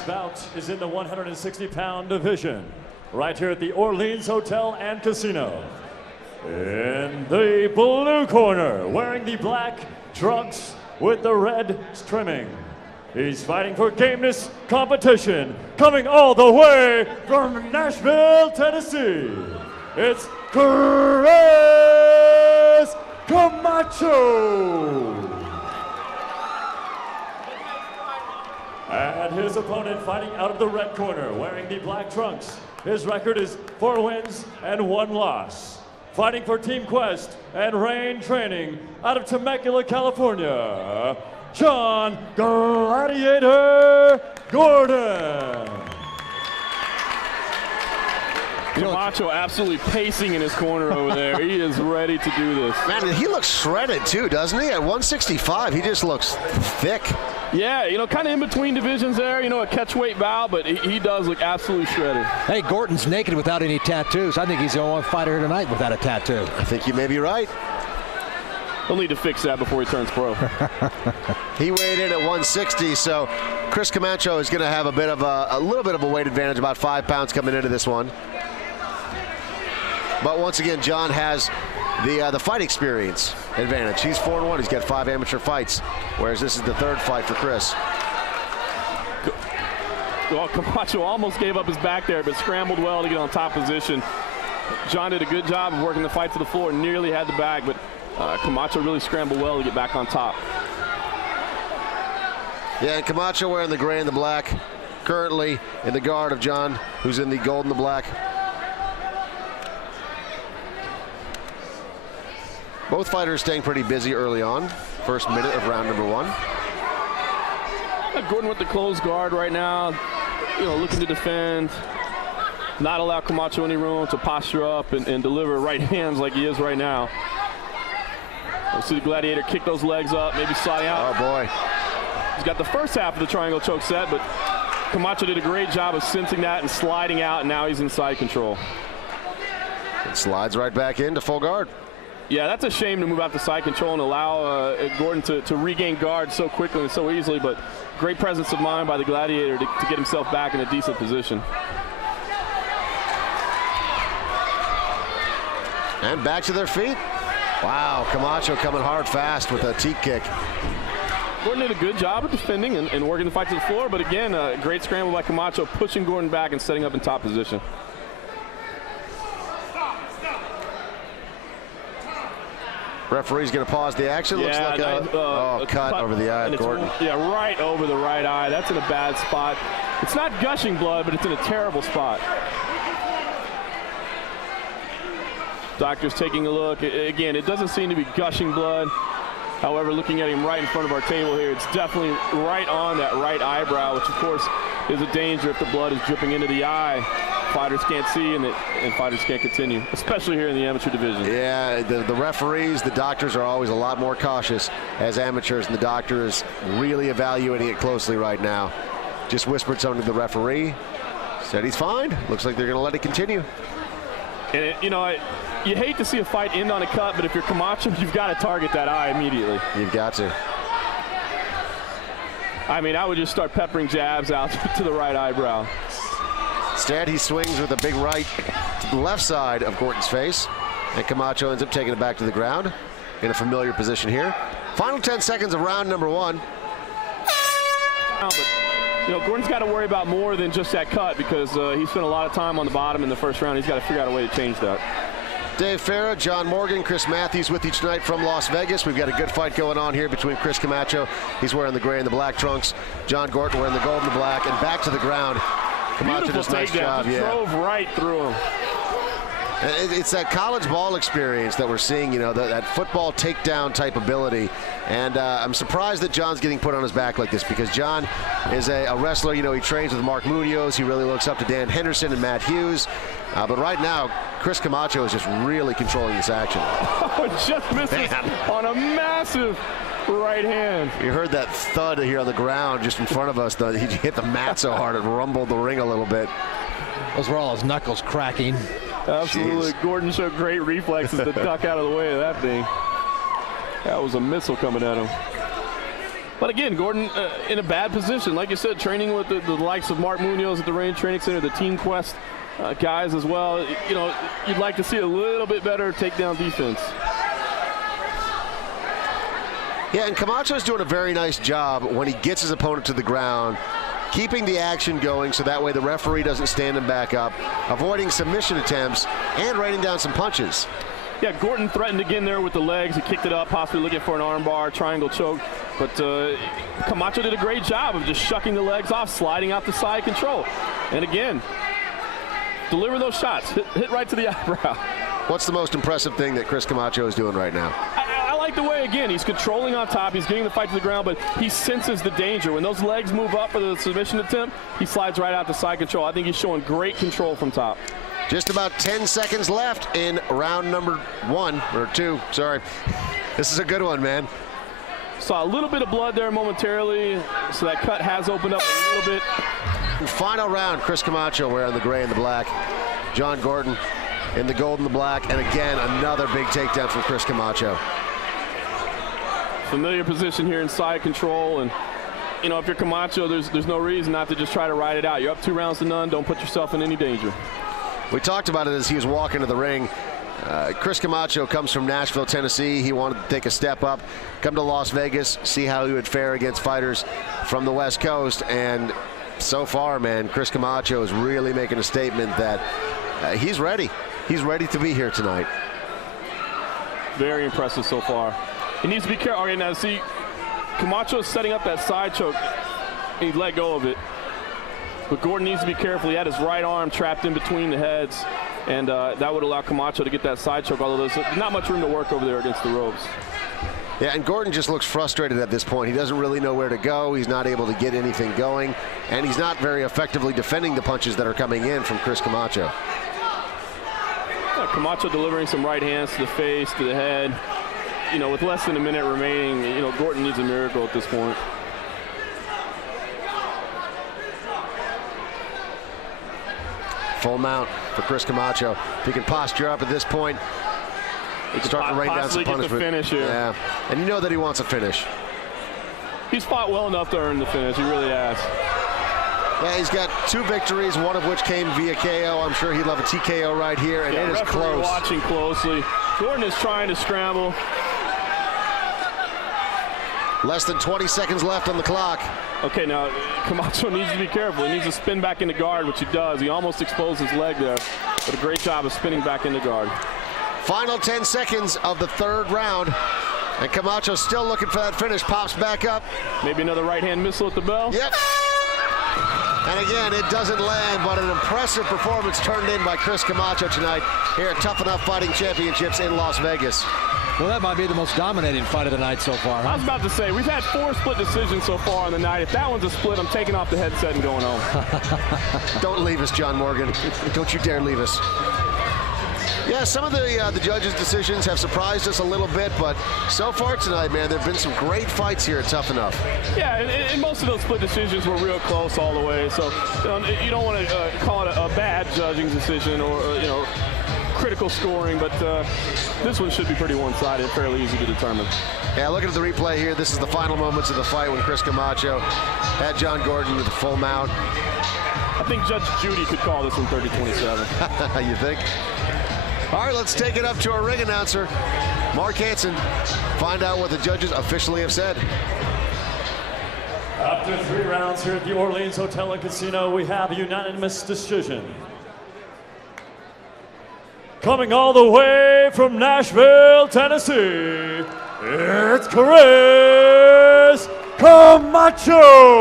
next bout is in the 160-pound division, right here at the Orleans Hotel and Casino. In the blue corner, wearing the black trunks with the red trimming, he's fighting for gameness competition, coming all the way from Nashville, Tennessee. It's Chris Camacho. And his opponent fighting out of the red corner, wearing the black trunks. His record is 4 wins and 1 loss. Fighting for Team Quest and Rain Training out of Temecula, California, Jon Gladiator Gorton. Camacho absolutely pacing in his corner over there. He is ready to do this. Man, he looks shredded too, doesn't he? At 165, he just looks thick. Yeah, you know, kind of in between divisions there, you know, a catchweight bout, but he does look absolutely shredded. Hey, Gorton's naked without any tattoos. I think he's the only one fighter here tonight without a tattoo. I think you may be right. He'll need to fix that before he turns pro. He weighed in at 160, so Chris Camacho is going to have a little bit of a weight advantage, about 5 pounds coming into this one. But once again, Jon has the fight experience advantage. He's 4-1. He's got 5 amateur fights, whereas this is the 3rd fight for Chris. Well, Camacho almost gave up his back there, but scrambled well to get on top position. Jon did a good job of working the fight to the floor, nearly had the bag, but Camacho really scrambled well to get back on top. Yeah, and Camacho wearing the gray and the black, currently in the guard of Jon, who's in the gold and the black. Both fighters staying pretty busy early on. First minute of round number 1. Gorton with the closed guard right now, you know, looking to defend, not allow Camacho any room to posture up and deliver right hands like he is right now. We'll see the Gladiator kick those legs up, maybe sliding out. Oh boy. He's got the first half of the triangle choke set, but Camacho did a great job of sensing that and sliding out, and now he's in side control. It slides right back into full guard. Yeah, that's a shame to move out to side control and allow Gorton to regain guard so quickly and so easily, but great presence of mind by the Gladiator to get himself back in a decent position. And back to their feet. Wow, Camacho coming hard fast with a teep kick. Gorton did a good job of defending and working the fight to the floor, but again, a great scramble by Camacho, pushing Gorton back and setting up in top position. Referee's going to pause the action. Yeah, looks like a cut over the eye of Gorton. Yeah, right over the right eye. That's in a bad spot. It's not gushing blood, but it's in a terrible spot. Doctor's taking a look. Again, it doesn't seem to be gushing blood. However, looking at him right in front of our table here, it's definitely right on that right eyebrow, which of course is a danger if the blood is dripping into the eye. Fighters can't see and fighters can't continue, especially here in the amateur division. Yeah, the referees, the doctors are always a lot more cautious as amateurs, and the doctor is really evaluating it closely right now. Just whispered something to the referee, said he's fine. Looks like they're going to let it continue. And you hate to see a fight end on a cut, but if you're Camacho, you've got to target that eye immediately. You've got to. I mean, I would just start peppering jabs out to the right eyebrow. Instead, he swings with a big right to the left side of Gorton's face, and Camacho ends up taking it back to the ground in a familiar position here. Final 10 seconds of round number 1. But, you know, Gorton's got to worry about more than just that cut because he spent a lot of time on the bottom in the first round. He's got to figure out a way to change that. Dave Farah, John Morgan, Chris Matthews with you tonight from Las Vegas. We've got a good fight going on here between Chris Camacho. He's wearing the gray and the black trunks. Jon Gorton wearing the gold and the black, and back to the ground. Camacho does a nice job. Yeah. Drove right through him. It's that college ball experience that we're seeing, you know, that football takedown type ability. And I'm surprised that Jon's getting put on his back like this because Jon is a wrestler. You know, he trains with Mark Munoz. He really looks up to Dan Henderson and Matt Hughes. But right now, Chris Camacho is just really controlling this action. Oh, just misses on a massive right hand. You heard that thud here on the ground just in front of us. He hit the mat so hard it rumbled the ring a little bit. Those were all his knuckles cracking. Absolutely. Jeez. Gorton showed great reflexes to duck out of the way of that thing. That was a missile coming at him. But again, Gorton in a bad position. Like you said, training with the likes of Mark Munoz at the Range Training Center, the Team Quest guys as well. You know, you'd like to see a little bit better takedown defense. Yeah, and Camacho's doing a very nice job when he gets his opponent to the ground, keeping the action going so that way the referee doesn't stand him back up, avoiding submission attempts, and raining down some punches. Yeah, Gorton threatened again there with the legs. He kicked it up, possibly looking for an armbar, triangle choke. But Camacho did a great job of just shucking the legs off, sliding out the side control. And again, deliver those shots. Hit right to the eyebrow. What's the most impressive thing that Chris Camacho is doing right now? I like the way, again, he's controlling on top. He's getting the fight to the ground, but he senses the danger. When those legs move up for the submission attempt, he slides right out to side control. I think he's showing great control from top. Just about 10 seconds left in round number 1, or 2, sorry. This is a good one, man. Saw a little bit of blood there momentarily, so that cut has opened up a little bit. Final round, Chris Camacho wearing the gray and the black. Jon Gorton in the gold and the black. And again, another big takedown from Chris Camacho. Familiar position here in side control. And, you know, if you're Camacho, there's no reason not to just try to ride it out. You're up 2 rounds to none. Don't put yourself in any danger. We talked about it as he was walking to the ring. Chris Camacho comes from Nashville, Tennessee. He wanted to take a step up, come to Las Vegas, see how he would fare against fighters from the West Coast. And so far, man, Chris Camacho is really making a statement that he's ready. He's ready to be here tonight. Very impressive so far. He needs to be careful. Okay, now see, Camacho is setting up that side choke. He let go of it. But Gorton needs to be careful. He had his right arm trapped in between the heads, and that would allow Camacho to get that side choke, although there's not much room to work over there against the ropes. Yeah, and Gorton just looks frustrated at this point. He doesn't really know where to go. He's not able to get anything going, and he's not very effectively defending the punches that are coming in from Chris Camacho. Yeah, Camacho delivering some right hands to the face, to the head. You know, with less than a minute remaining, you know, Gorton needs a miracle at this point. Full mount for Chris Camacho. If he can posture up at this point, it's starting to rain down some punishment. Finish here. Yeah, and you know that he wants a finish. He's fought well enough to earn the finish. He really has. Yeah, he's got 2 victories, one of which came via KO. I'm sure he'd love a TKO right here, and it is close. Watching closely. Gorton is trying to scramble. Less than 20 seconds left on the clock. Okay, now Camacho needs to be careful. He needs to spin back into guard, which he does. He almost exposed his leg there, but a great job of spinning back into guard. Final 10 seconds of the 3rd round, and Camacho still looking for that finish. Pops back up. Maybe another right-hand missile at the bell. Yep. And again, it doesn't land, but an impressive performance turned in by Chris Camacho tonight here at Tuff-N-Uff Fighting Championships in Las Vegas. Well, that might be the most dominating fight of the night so far. I was about to say, we've had 4 split decisions so far on the night. If that one's a split, I'm taking off the headset and going home. Don't leave us, John Morgan. Don't you dare leave us. Yeah, some of the judges' decisions have surprised us a little bit, but so far tonight, man, there have been some great fights here at Tuff-N-Uff. Yeah, and most of those split decisions were real close all the way, so you don't want to call it a bad judging decision or you know, critical scoring, but this one should be pretty one-sided, fairly easy to determine. Yeah, looking at the replay here, this is the final moments of the fight when Chris Camacho had Jon Gorton with the full mount. I think Judge Judy could call this one 30-27. You think? All right, let's take it up to our ring announcer, Mark Hansen, find out what the judges officially have said. After 3 rounds here at the Orleans Hotel and Casino, we have a unanimous decision. Coming all the way from Nashville, Tennessee, it's Chris Camacho.